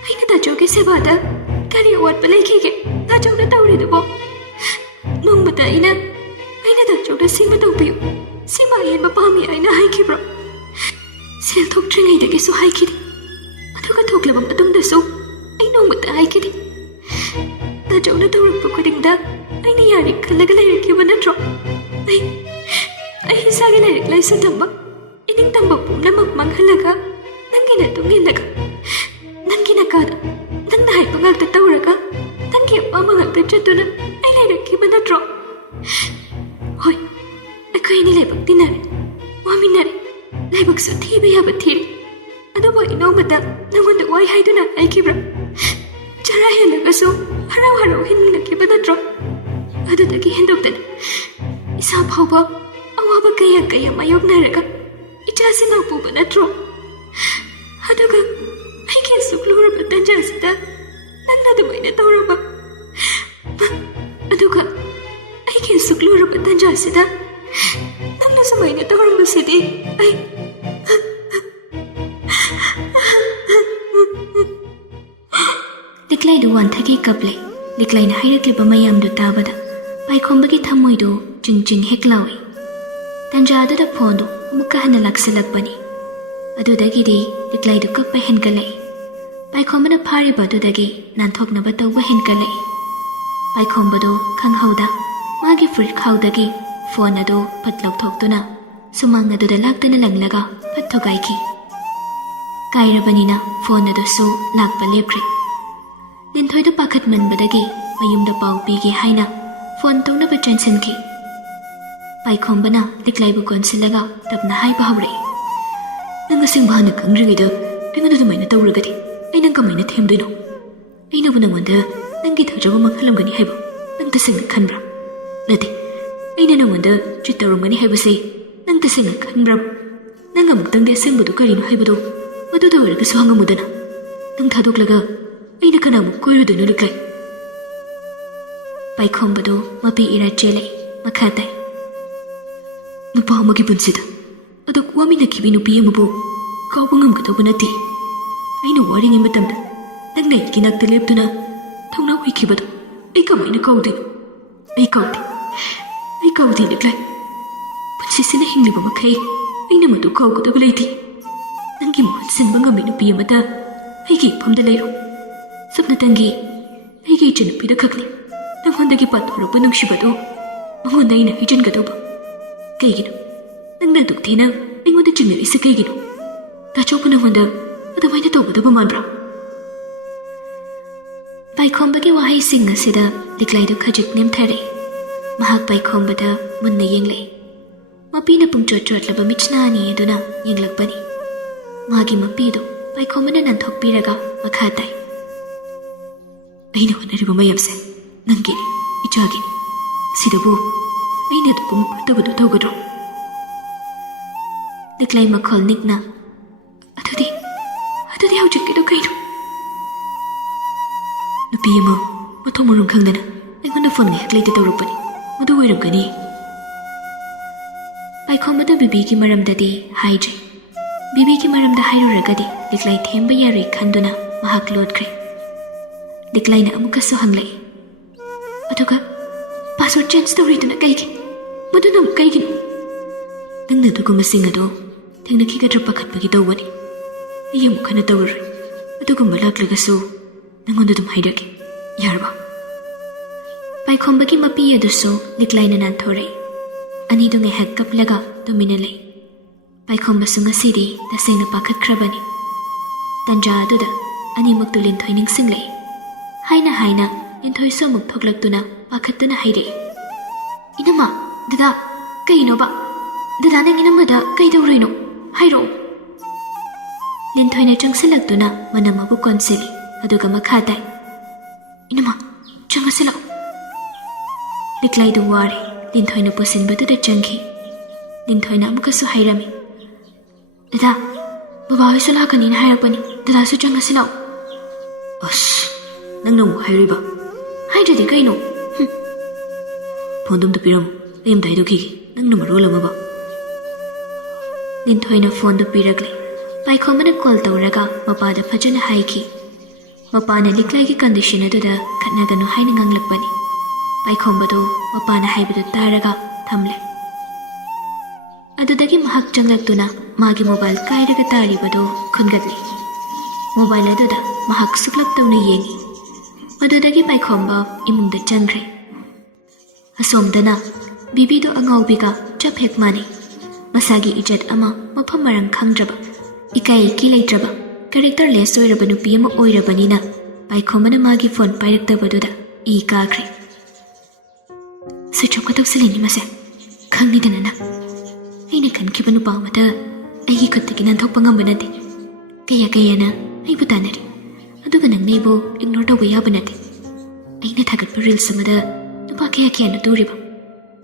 ꯑꯩꯅ ꯗꯥꯆꯧꯒꯤ ꯁꯦꯕꯥꯗ ꯀꯔꯤ ꯑꯋꯥꯠꯄ ꯂꯩꯈꯤꯒꯦ ꯗꯥꯆꯧꯅ ꯇꯧꯔꯤꯗꯨꯕꯣ? ꯅꯣꯡꯃꯇ ꯑꯩꯅ ꯗꯥꯆꯧꯗ ꯁꯤꯃ ꯇꯧꯕꯤꯌꯨ, ꯁꯤꯃ ꯑꯍꯦꯟꯕ ꯄꯥꯝꯃꯤ ꯑꯩꯅ ꯍꯥꯏꯈꯤꯕ꯭ꯔꯣ? ꯁꯦꯜ ꯊꯣꯛꯇ꯭ꯔꯤꯉꯩꯗꯒꯤꯁꯨ ꯍꯥꯏꯈꯤꯗꯦ, ꯑꯗꯨꯒ ꯊꯣꯛꯂꯕ ꯃꯇꯨꯡꯗꯁꯨ ꯑꯩ ꯅꯣꯡꯃꯇ ꯍꯥꯏꯈꯤꯗꯦ꯫ ꯗꯥꯆꯧꯅ ꯇꯧꯔꯛꯄ ꯈꯨꯗꯤꯡꯗ ꯑꯩꯅ ꯌꯥꯔꯦ ꯈꯜꯂꯒ ꯂꯩꯔꯛꯈꯤꯕ ꯅꯠꯇ꯭ರೋ? ꯑꯩ ꯏꯁꯥꯒꯤ ꯂꯥꯏꯔꯤꯛ ꯂꯥꯏꯁꯨ ꯇꯝꯕ, ꯏꯅꯤꯡꯇꯝꯕ ꯄꯨꯝꯅꯃꯛ ꯃꯥꯡꯍꯜꯂꯒ ꯅꯪꯒꯤꯅ ꯇꯨꯡꯏꯜꯂꯒ ꯅꯪꯒꯤ ꯅꯀꯥꯗ ꯅꯪꯅ ꯍꯥꯏꯕ ꯉꯥꯛꯇ ꯇꯧꯔꯒ ꯅꯪꯒꯤ ꯑꯄꯥꯝꯕ ꯉꯥꯛꯇ ꯆꯠꯇꯨꯅ ꯑꯩ ꯂꯩꯔꯛꯈꯤꯕ ꯅꯠꯇ꯭ꯔꯣ? ꯍꯣꯏ, ꯑꯩꯈꯣꯏ ꯑꯅꯤ ꯂꯥꯏꯕꯛ ꯇꯤꯟꯅꯔꯦ, ꯋꯥꯃꯤꯟꯅꯔꯦ, ꯂꯥꯏꯕꯛꯁꯨ ꯊꯤꯕ ꯌꯥꯕ ꯊꯤꯔꯦ꯫ ꯑꯗꯨꯕꯨ ꯑꯩ ꯅꯣꯡꯃꯇ ꯅꯪꯉꯣꯟꯗ ꯋꯥꯏ ꯍꯥꯏꯗꯨꯅ ꯍꯥꯏꯈꯤꯕ꯭ꯔꯥ? ꯆꯔꯥ ꯍꯦꯜꯂꯒꯁꯨ ꯍꯔꯥꯎ ꯍꯤꯡꯃꯤꯟꯅꯈꯤꯕ ꯅꯠꯇ꯭ರೋ? ꯑꯗꯨꯗꯒꯤ ꯍꯦꯟꯗꯣꯛꯇꯅ ꯏꯁꯥ ꯐꯥꯎꯕ ꯑꯋꯥꯕ ꯀꯌꯥ ꯃꯥꯌꯣꯛꯅꯔꯒ ꯏꯆꯥꯁꯤꯡ ꯄꯨꯕ ꯅꯠꯇ꯭ꯔꯣ? ꯑꯗꯨꯒ ꯑꯩꯒꯤ ꯑꯁꯨꯛ ꯂꯨꯔꯕ ꯇꯟꯖꯥꯁꯤꯗ ꯅꯪꯅ ꯑꯗꯨꯃꯥꯏꯅ ꯇꯧꯔꯕ? ꯑꯗꯨꯒ ꯑꯩꯒꯤ ꯑꯁꯨꯛ ꯂꯨꯔꯕ ꯇꯟꯖꯥꯁꯤꯗ ꯅꯪꯅ ꯁꯨꯃꯥꯏꯅ ꯇꯧꯔꯝꯕꯁꯤꯗꯤ ꯑꯩ ꯂꯤꯛꯂꯥꯏꯗꯨ ꯋꯥꯟꯊꯒꯤ ꯀꯞꯂꯦ꯫ ꯂꯤꯛꯂꯥꯏꯅ ꯍꯥꯏꯔꯛꯂꯤꯕ ꯃꯌꯥꯝꯗꯨ ꯇꯥꯕꯗ ꯄꯥꯏꯈꯣꯝꯕꯒꯤ ꯊꯃꯣꯏꯗꯨ ꯆꯤꯡ ꯍꯦꯛ ꯂꯥꯎꯏ꯫ ꯇꯟꯖꯥꯗꯨꯗ ꯐꯣꯟꯗꯨ ꯑꯃꯨꯛꯀ ꯍꯟꯅ ꯂꯥꯛꯁꯤꯜꯂꯛꯄꯅꯤ꯫ ꯑꯗꯨꯗꯒꯤꯗꯤ ꯂꯤꯛꯂꯥꯏꯗꯨ ꯀꯞꯄ ꯍꯦꯟꯒꯠꯂꯛꯏ꯫ ꯄꯥꯏꯈꯣꯝꯕꯅ ꯐꯥꯔꯤꯕ ꯑꯗꯨꯗꯒꯤ ꯅꯥꯟꯊꯣꯛꯅꯕ ꯇꯧꯕ ꯍꯦꯟꯒꯠꯂꯛꯏ꯫ ꯄꯥꯏꯈꯣꯝꯕꯗꯨ ꯈꯪꯍꯧꯗ ꯃꯥꯒꯤ ꯐꯨꯔꯤꯠꯈꯥꯎꯗꯒꯤ ꯐꯣꯟ ꯑꯗꯨ ꯐꯠ ꯂꯧꯊꯣꯛꯇꯨꯅ ꯁꯨꯃꯥꯡ ꯑꯗꯨꯗ ꯂꯥꯛꯇꯨꯅ ꯂꯪꯂꯒ ꯐꯠ ꯊꯨꯒꯥꯏꯈꯤ꯫ ꯀꯥꯏꯔꯕꯅꯤꯅ ꯐꯣꯟ ꯑꯗꯨꯁꯨ ꯂꯥꯛꯄ ꯂꯦꯞꯈ꯭ꯔꯦ꯫ ꯂꯤꯟꯊꯣꯏꯗ ꯄꯥꯈꯠꯃꯟꯕꯗꯒꯤ ꯃꯌꯨꯝꯗ ꯄꯥꯎ ꯄꯤꯒꯦ ꯍꯥꯏꯅ ꯐꯣꯟ ꯇꯧꯅꯕ ꯆꯦꯟꯁꯤꯟꯈꯤ꯫ ꯄꯥꯏꯈꯣꯝꯕꯅ ꯂꯤꯛꯂꯥꯏꯕꯨ ꯀꯣꯟꯁꯤꯜꯂꯒ ꯇꯞꯅ ꯍꯥꯏꯕ ꯍꯧꯔꯛꯏ꯫ ꯅꯪ ꯑꯁꯦꯡꯕ ꯍꯥꯟꯅ ꯈꯪꯗ꯭ꯔꯤꯉꯩꯗ ꯑꯩꯉꯣꯟꯗ ꯑꯗꯨꯃꯥꯏꯅ ꯇꯧꯔꯒꯗꯤ ꯑꯩ ꯅꯪ ꯀꯃꯥꯏꯅ ꯊꯦꯝꯗꯣꯏꯅꯣ? ꯑꯩꯅꯕꯨ ꯅꯪꯉꯣꯟꯗ ꯅꯪꯒꯤ ꯊꯥꯖꯕ ꯃꯥꯡꯍꯜꯂꯝꯒꯅꯤ ꯍꯥꯏꯕ ꯅꯪ ꯇꯁꯦꯡꯅ ꯈꯟꯕ꯭ꯔꯥ? ꯅꯠꯇꯦ, ꯑꯩꯅ ꯅꯪꯉꯣꯟꯗ ꯆꯤꯠ ꯇꯧꯔꯝꯒꯅꯤ ꯍꯥꯏꯕꯁꯦ ꯅꯪ ꯇꯁꯦꯡꯅ ꯈꯟꯕ꯭ꯔꯥ? ꯅꯪ ꯑꯃꯨꯛꯇꯪꯗꯤ ꯑꯁꯦꯡꯕꯗꯨ ꯀꯔꯤꯅೋ ꯍꯥꯏꯕꯗꯣ ꯃꯗꯨꯗ ꯑꯣꯏꯔꯒꯁꯨ ꯍꯪꯉꯝꯃꯨꯗꯅ꯫ ꯅꯪ ꯊꯥꯗꯣꯛꯂꯒ ꯑꯩꯅ ꯀꯅꯥꯃꯨꯛ ꯀꯣꯏꯔꯨꯗꯣꯏꯅꯣ ꯂꯤꯛꯂꯥꯏ? ꯄꯥꯏꯈꯣꯝꯕꯗꯨ ꯃꯄꯤ ꯏꯔꯥ ꯆꯦꯜꯂꯛꯏ꯫ ꯃꯈꯥ ꯇꯥꯏ꯫ ꯅꯨꯄꯥ ꯑꯃꯒꯤ ꯄꯨꯟꯁꯤꯗ ꯑꯗꯨꯛ ꯋꯥꯃꯤꯟꯅꯈꯤꯕꯤ ꯅꯨꯄꯤ ꯑꯃꯕꯨ ꯀꯥꯎꯕ ꯉꯝꯒꯗꯧꯕ ꯅꯠꯇꯦ꯫ ꯑꯩꯅ ꯋꯥꯔꯤꯉꯩ ꯃꯇꯝꯗ ꯅꯪꯅ ꯑꯩꯒꯤ ꯅꯥꯛꯇ ꯂꯦꯞꯇꯨꯅ ꯊꯧꯅꯥ ꯑꯣꯏꯈꯤꯕꯗꯣ ꯑꯩ ꯀꯃꯥꯏꯅ ꯀꯥꯎꯗꯣꯏꯅꯣ? ꯑꯩ ꯀꯥꯎꯗꯦ ꯂꯤꯛꯂꯥꯏ꯫ ꯄꯨꯟꯁꯤꯁꯤꯅ ꯍꯤꯡꯂꯤꯕ ꯃꯈꯩ ꯑꯩꯅ ꯃꯗꯨ ꯀꯥꯎꯒꯗꯕ ꯂꯩꯇꯦ꯫ ꯅꯪꯒꯤ ꯃꯍꯨꯠ ꯁꯤꯟꯕ ꯉꯝꯃꯤ ꯅꯨꯄꯤ ꯑꯃꯗ ꯑꯩꯒꯤ ꯏꯐꯝꯗ ꯂꯩꯔꯣ꯫ ꯁꯨꯞꯅꯇꯪꯒꯤ ꯑꯩꯒꯤ ꯏꯆꯟꯅꯨꯄꯤꯗ ꯈꯛꯅꯤ ꯅꯪꯉꯣꯟꯗꯒꯤ ꯄꯥꯊꯣꯔꯛꯄ ꯅꯨꯡꯁꯤꯕꯗꯨ ꯃꯉꯣꯟꯗ ꯑꯩꯅ ꯍꯩꯖꯤꯟꯒꯗꯧꯕ꯫ ꯀꯩꯒꯤꯅꯣ ꯅꯪꯅ ꯑꯗꯨꯛ ꯊꯤꯅ ꯑꯩꯉꯣꯟꯗ ꯆꯤꯡꯅꯔꯤꯁꯦ ꯀꯩꯒꯤꯅꯣ? ꯗꯥꯆꯧꯕꯨ ꯅꯪꯉꯣꯟꯗ ꯑꯗꯨꯃꯥꯏꯅ ꯇꯧꯒꯗꯕ ꯃꯥꯟꯕ꯭ꯔꯥ? ꯄꯥꯏꯈꯣꯝꯕꯒꯤ ꯋꯥꯍꯩꯁꯤꯡ ꯑꯁꯤꯗ ꯂꯤꯛꯂꯥꯏꯗꯨ ꯈꯖꯤꯛ ꯅꯦꯝꯊꯔꯛꯏ꯫ ꯃꯍꯥꯛ ꯄꯥꯏꯈꯣꯝꯕꯗ ꯃꯨꯟꯅ ꯌꯦꯡꯂꯛꯏ꯫ ꯃꯄꯤꯅ ꯄꯨꯡꯆꯣꯠ-ꯆꯣꯠꯂꯕ ꯃꯤꯠꯆꯅꯥ ꯑꯅꯤ ꯑꯗꯨꯅ ꯌꯦꯡꯂꯛꯄꯅꯤ꯫ ꯃꯥꯒꯤ ꯃꯄꯤꯗꯨ ꯄꯥꯏꯈꯣꯝꯕꯅ ꯅꯥꯟꯊꯣꯛꯄꯤꯔꯒ ꯃꯈꯥ ꯇꯥꯏ꯫ ꯑꯩꯅ ꯍꯣꯠꯅꯔꯤꯕ ꯃꯌꯥꯝꯁꯦ ꯅꯪꯒꯤꯅꯤ, ꯏꯆꯥꯒꯤꯅꯤ꯫ ꯁꯤꯗꯕꯨ ꯑꯩꯅ ꯑꯗꯨꯒꯨꯝ ꯐꯠꯇꯕꯗꯨ ꯇꯧꯒꯗ꯭ꯔꯣ? ꯂꯤꯛꯂꯥꯏ ꯃꯈꯣꯜ ꯅꯤꯛꯅ ꯑꯗꯨꯗꯤ ꯍꯧꯖꯤꯛꯀꯤꯗꯣ ꯀꯩꯅꯣ? ꯅꯨꯄꯤ ꯑꯃ ꯃꯊꯣꯡ ꯃꯔꯝ ꯈꯪꯗꯅ ꯑꯩꯉꯣꯟꯗ ꯐꯣꯟ ꯉꯥꯏꯍꯥꯛ ꯂꯩꯇ ꯇꯧꯔꯛꯄꯅꯤ, ꯃꯗꯨ ꯑꯣꯏꯔꯝꯒꯅꯤ꯫ ꯄꯥꯏꯈꯣꯝꯕꯗ ꯕꯤꯕꯤꯒꯤ ꯃꯔꯝꯗꯗꯤ ꯍꯥꯏꯗ꯭ꯔꯦ꯫ ꯕꯤꯕꯤꯒꯤ ꯃꯔꯝꯗ ꯍꯥꯏꯔꯨꯔꯒꯗꯤ ꯂꯤꯛꯂꯥꯏ ꯊꯦꯝꯕ ꯌꯥꯔꯣꯏ ꯈꯟꯗꯨꯅ ꯃꯍꯥꯛ ꯂꯣꯠꯈ꯭ꯔꯦ꯫ ꯂꯤꯛꯂꯥꯏꯅ ꯑꯃꯨꯛꯀꯁꯨ ꯍꯪꯂꯛꯏ, ꯑꯗꯨꯒ ꯄꯥꯁꯋꯥꯔꯗ ꯆꯦꯟꯖ ꯇꯧꯔꯤꯗꯨꯅ ꯀꯩꯒꯤ? ꯃꯗꯨꯅ ꯑꯃꯨꯛ ꯀꯩꯒꯤꯅꯣ? ꯅꯪꯅ ꯑꯗꯨꯒꯨꯝꯕꯁꯤꯡ ꯑꯗꯣ ꯊꯦꯡꯅꯈꯤꯒꯗ꯭ꯔꯥ ꯄꯥꯈꯠꯄꯒꯤ ꯇꯧꯕꯅꯤ꯫ ꯑꯩ ꯑꯃꯨꯛ ꯍꯟꯅ ꯇꯧꯔꯔꯣꯏ꯫ ꯑꯗꯨꯒꯨꯝꯕ ꯂꯥꯛꯂꯒꯁꯨ ꯅꯪꯉꯣꯟꯗ ꯑꯗꯨꯝ ꯍꯥꯏꯔꯛꯀꯦ, ꯌꯥꯔꯕ? ꯄꯥꯏꯈꯣꯝꯕꯒꯤ ꯃꯄꯤ ꯑꯗꯨꯁꯨ ꯂꯤꯛꯂꯥꯏꯅ ꯅꯥꯟꯊꯣꯔꯛꯏ꯫ ꯑꯅꯤꯗꯨ ꯉꯥꯏꯍꯥꯛ ꯀꯞꯂꯒ ꯇꯨꯃꯤꯟꯅ ꯂꯩ꯫ ꯄꯥꯏꯈꯣꯝꯕꯁꯨ ꯉꯁꯤꯗꯤ ꯇꯁꯦꯡꯅ ꯄꯥꯈꯠꯈ꯭ꯔꯕꯅꯤ꯫ ꯇꯟꯖꯥ ꯑꯗꯨꯗ ꯑꯅꯤꯃꯛꯇꯨ ꯂꯤꯟꯊꯣꯏ ꯅꯤꯡꯁꯤꯡꯂꯛꯏ꯫ ꯍꯥꯏꯅ ꯂꯤꯟꯊꯣꯏꯁꯨ ꯑꯃꯨꯛ ꯊꯣꯛꯂꯛꯇꯨꯅ ꯄꯥꯈꯠꯇꯨꯅ ꯍꯥꯏꯔꯛꯏ, ꯏꯅꯝꯃ, ꯗꯗꯥ, ꯀꯩꯅꯣꯕ? ꯗꯗꯥ ꯅꯪ ꯏꯅꯝꯃꯗ ꯀꯩꯗꯧꯔꯤꯅꯣ? ꯍꯥꯏꯔꯛꯑꯣ꯫ ꯂꯤꯟꯊꯣꯏꯅ ꯆꯪꯁꯤꯜꯂꯛꯇꯨꯅ ꯃꯅꯝ ꯀꯣꯟꯁꯤꯜꯂꯤ, ꯑꯗꯨꯒ ꯃꯈꯥ ꯇꯥꯏ, ꯏꯅꯝꯃ, ꯆꯪꯉꯁꯤ ꯂꯥꯛꯑꯣ꯫ ꯂꯤꯛꯂꯥꯏꯗꯨ ꯋꯥꯔꯦ ꯂꯤꯟꯊꯣꯏꯅ ꯄꯨꯁꯤꯟꯕꯗꯨꯗ ꯆꯪꯈꯤ꯫ ꯂꯤꯟꯊꯣꯏꯅ ꯑꯃꯨꯛꯀꯁꯨ ꯍꯥꯏꯔꯝꯃꯤ, ꯗꯗꯥ, ꯕꯕꯥ ꯍꯣꯏꯁꯨ ꯂꯥꯛꯀꯅꯤꯅ ꯍꯥꯏꯔꯛꯄꯅꯤ, ꯗꯗꯥꯁꯨ ꯆꯪꯉꯁꯤ ꯂꯥꯛꯑꯣ꯫ ꯑꯁ, ꯅꯪꯅ ꯑꯃꯨꯛ ꯍꯥꯏꯔꯤꯕ? ꯍꯥꯏꯗ꯭ꯔꯗꯤ ꯀꯩꯅꯣ? ꯐꯣꯟꯗꯣ ꯑꯝꯇ ꯄꯤꯔꯝꯃꯨ, ꯑꯩ ꯑꯝꯇ ꯍꯥꯏꯗꯣꯛꯈꯤꯒꯦ, ꯅꯪꯅ ꯃꯔꯣꯜ ꯑꯃꯕ꯫ ꯂꯤꯟꯊꯣꯏꯅ ꯐꯣꯟꯗꯨ ꯄꯤꯔꯛꯂꯦ꯫ ꯄꯥꯏꯈꯣꯝꯕꯅ ꯀꯣꯜ ꯇꯧꯔꯒ ꯃꯄꯥꯗ ꯐꯖꯅ ꯍꯥꯏꯈꯤ꯫ ꯃꯄꯥꯅ ꯂꯤꯛꯂꯥꯏꯒꯤ ꯀꯟꯗꯤꯁꯟ ꯑꯗꯨꯗ ꯈꯠꯅꯒꯅꯨ ꯍꯥꯏꯅ ꯉꯥꯡꯂꯛꯄꯅꯤ꯫ ꯄꯥꯏꯈꯣꯝꯕꯗꯨ ꯃꯄꯥꯅ ꯍꯥꯏꯕꯗꯨ ꯇꯥꯔꯒ ꯊꯝꯂꯦ꯫ ꯑꯗꯨꯗꯒꯤ ꯃꯍꯥꯛ ꯆꯪꯂꯛꯇꯨꯅ ꯃꯥꯒꯤ ꯃꯣꯕꯥꯏꯜ ꯀꯥꯏꯔꯒ ꯇꯥꯔꯤꯕꯗꯨ ꯈꯨꯟꯒꯠꯂꯤ꯫ ꯃꯣꯕꯥꯏꯜ ꯑꯗꯨꯗ ꯃꯍꯥꯛ ꯁꯨꯛꯂꯞ ꯇꯧꯅ ꯌꯦꯡꯉꯤ꯫ ꯃꯗꯨꯗꯒꯤ ꯄꯥꯏꯈꯣꯝꯕ ꯏꯃꯨꯡꯗ ꯆꯪꯈ꯭ꯔꯦ꯫ ꯑꯁꯣꯝꯗꯅ ꯕꯤꯕꯤꯗꯨ ꯑꯉꯥꯎꯕꯤꯒ ꯆꯞ ꯍꯦꯛ ꯃꯥꯟꯅꯩ꯫ ꯃꯁꯥꯒꯤ ꯏꯖꯠ ꯑꯃ ꯃꯐꯝ ꯃꯔꯥꯡ ꯈꯪꯗ꯭ꯔꯕ, ꯏꯀꯥꯏ ꯏꯀꯤ ꯂꯩꯇ꯭ꯔꯕ, ꯀꯦꯔꯦꯛꯇꯔ ꯂꯦꯁ ꯑꯣꯏꯔꯕ ꯅꯨꯄꯤ ꯑꯃ ꯑꯣꯏꯔꯕꯅꯤꯅ ꯄꯥꯏꯈꯣꯝꯕꯅ ꯃꯥꯒꯤ ꯐꯣꯟ ꯄꯥꯏꯔꯛꯇꯕꯗꯨꯗ ꯏ ꯀꯥꯈ꯭ꯔꯦ꯫ ꯁ꯭ꯋꯤꯆ ꯑꯣꯐꯀ ꯇꯧꯁꯤꯜꯂꯤꯅꯤ ꯃꯁꯦ, ꯈꯪꯅꯤꯗꯅ ꯅꯪ꯫ ꯑꯩꯅ ꯈꯟꯈꯤꯕ ꯅꯨꯄꯥ ꯑꯃꯗ ꯑꯩꯒꯤ ꯈꯨꯠꯇꯒꯤ ꯅꯥꯟꯊꯣꯛꯄ ꯉꯝꯕ ꯅꯠꯇꯦ꯫ ꯀꯌꯥꯅ ꯑꯩꯕꯨ ꯇꯥꯟꯅꯔꯤ, ꯑꯗꯨꯒ ꯅꯪꯅ ꯑꯩꯕꯨ ꯏꯒꯅꯣꯔ ꯇꯧꯕ ꯌꯥꯕ ꯅꯠꯇꯦ꯫ ꯑꯩꯅ ꯊꯥꯒꯠꯄ ꯔꯤꯜꯁ ꯑꯃꯗ ꯅꯨꯄꯥ ꯀꯌꯥꯅ ꯇꯨꯔꯤꯕ,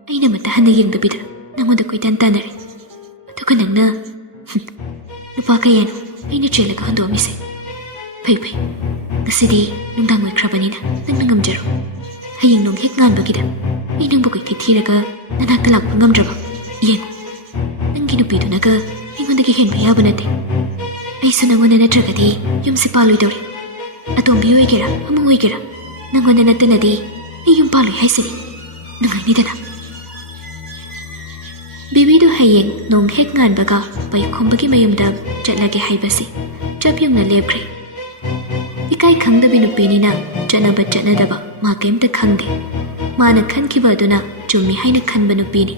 ꯑꯩꯅ ꯑꯃꯠꯇ ꯍꯟꯅ ꯌꯦꯡꯗꯕꯤꯗ ꯅꯪꯉꯣꯟꯗ ꯀꯣꯏꯇꯥꯟ ꯇꯥꯟꯅꯔꯦ꯫ ꯑꯗꯨꯒ ꯅꯪꯅ ꯅꯨꯄꯥ ꯀꯌꯥꯅꯣ ꯑꯩꯅ ꯆꯦꯜꯂꯒ ꯍꯟꯗꯣꯛꯑꯝꯃꯤꯁꯦ? ꯐꯩ, ꯉꯁꯤꯗꯤ ꯅꯨꯡꯗꯥꯡ ꯑꯣꯏꯈ꯭ꯔꯕꯅꯤꯅ ꯅꯪꯅ ꯉꯝꯖꯔꯣ꯫ ꯍꯌꯦꯡ ꯅꯣꯡ ꯍꯦꯛ ꯉꯥꯟꯕꯒꯤꯗ ꯑꯩ ꯅꯪꯕꯨ ꯀꯣꯏꯊꯤ ꯊꯤꯔꯒ ꯅꯅꯥꯛꯇ ꯂꯥꯛꯄ ꯉꯝꯗ꯭ꯔꯕ ꯌꯦꯡꯉꯨ꯫ ꯅꯪꯒꯤ ꯅꯨꯄꯤꯗꯨꯅꯒ ꯑꯩꯉꯣꯟꯗꯒꯤ ꯍꯦꯟꯕ ꯌꯥꯕ ꯅꯠꯇꯦ꯫ ꯑꯩꯁꯨ ꯅꯪꯉꯣꯟꯗ ꯅꯠꯇ꯭ꯔꯒꯗꯤ ꯌꯨꯝꯁꯦ ꯄꯥꯜꯂꯣꯏꯗꯧꯔꯤ꯫ ꯑꯇꯣꯝꯕꯤ ꯑꯣꯏꯒꯦꯔꯥ ꯑꯃ ꯑꯣꯏꯒꯦꯔꯥ, ꯅꯪꯉꯣꯟꯗ ꯅꯠꯇꯅꯗꯤ ꯑꯩ ꯌꯨꯝ ꯄꯥꯜꯂꯣꯏ ꯍꯥꯏꯁꯤꯅꯤ, ꯅꯨꯡꯉꯥꯏꯅꯤꯗꯅ꯫ ꯕꯤꯕꯤꯗꯨ ꯍꯌꯦꯡ ꯅꯣꯡ ꯍꯦꯛ ꯉꯥꯟꯕꯒ ꯄꯥꯏꯈꯣꯝꯕꯒꯤ ꯃꯌꯨꯝꯗ ꯆꯠꯂꯒꯦ ꯍꯥꯏꯕꯁꯤ ꯆꯞ ꯌꯨꯡꯅ ꯂꯦꯞꯈ꯭ꯔꯦ꯫ ꯏꯀꯥꯏ ꯈꯪꯗꯕꯤ ꯅꯨꯄꯤꯅꯤꯅ ꯆꯠꯅꯕ ꯆꯠꯅꯗꯕ ꯃꯥ ꯀꯩꯝꯇ ꯈꯪꯗꯦ꯫ ꯃꯥꯅ ꯈꯟꯈꯤꯕ ꯑꯗꯨꯅ ꯆꯨꯝꯃꯤ ꯍꯥꯏꯅ ꯈꯟꯕ ꯅꯨꯄꯤꯅꯤ꯫